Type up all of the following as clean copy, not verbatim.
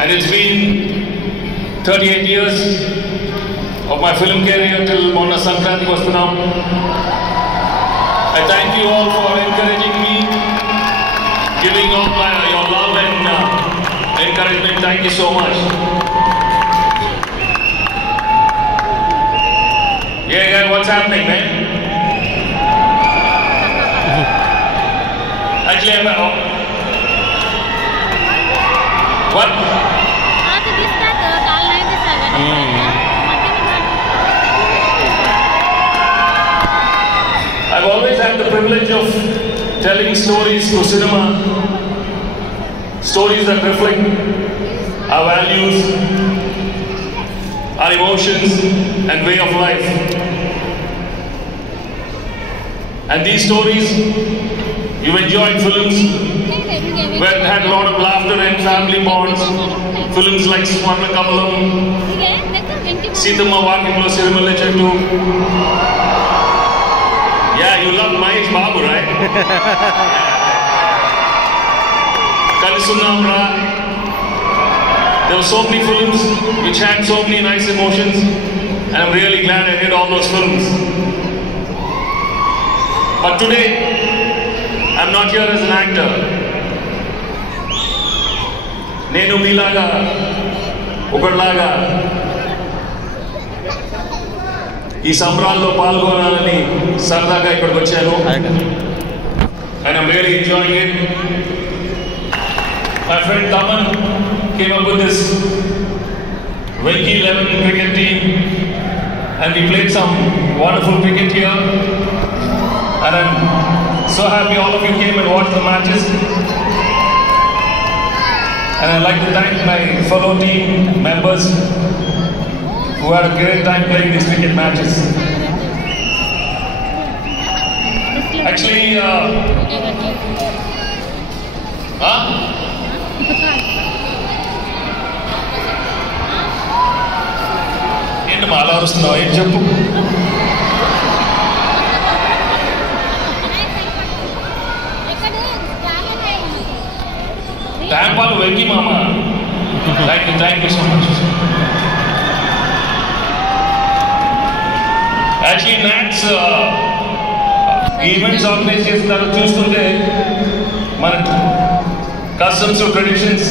And it's been 38 years of my film career till Mona Sankranti was pronounced. I thank you all for encouraging me, giving all your love and encouragement. Thank you so much. Yeah, what's happening, man? Actually, what? I've always had the privilege of telling stories through cinema, stories that reflect our values, our emotions and way of life. And these stories, you enjoyed films where it had a lot of laughter and family bonds. Films like Swarna Kamalam, Sithamma Vakimlo Sirimalle Chettu. Yeah, you love Mahesh Babu, right? Kalisunnamra. There were so many films which had so many nice emotions, and I'm really glad I did all those films. But today, I'm not here as an actor. Nenu meelaga, okalaga, ఈ సంబరాల్లో పాల్గొనాలని సరదాగా ఇక్కడికి వచ్చాను. And I'm really enjoying it. My friend Taman came up with this Venki 11 cricket team, and we played some wonderful cricket here. And I'm so happy all of you came and watched the matches. And I'd like to thank my fellow team members who had a great time playing these cricket matches. Actually, ఏంటి మా అలా వస్తున్నావు? ఏంటి చెప్పు. Tampalu Venki Mama. Thank you so much. Actually, NATS events organize చేస్తారు. చూస్తుంటే మన customs traditions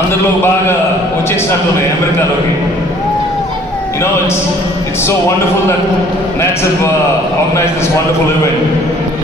అందరిలో బాగా వచ్చేసినట్లున్నాయి అమెరికాలోకి. You know, it's so wonderful that NATS have organized this wonderful event.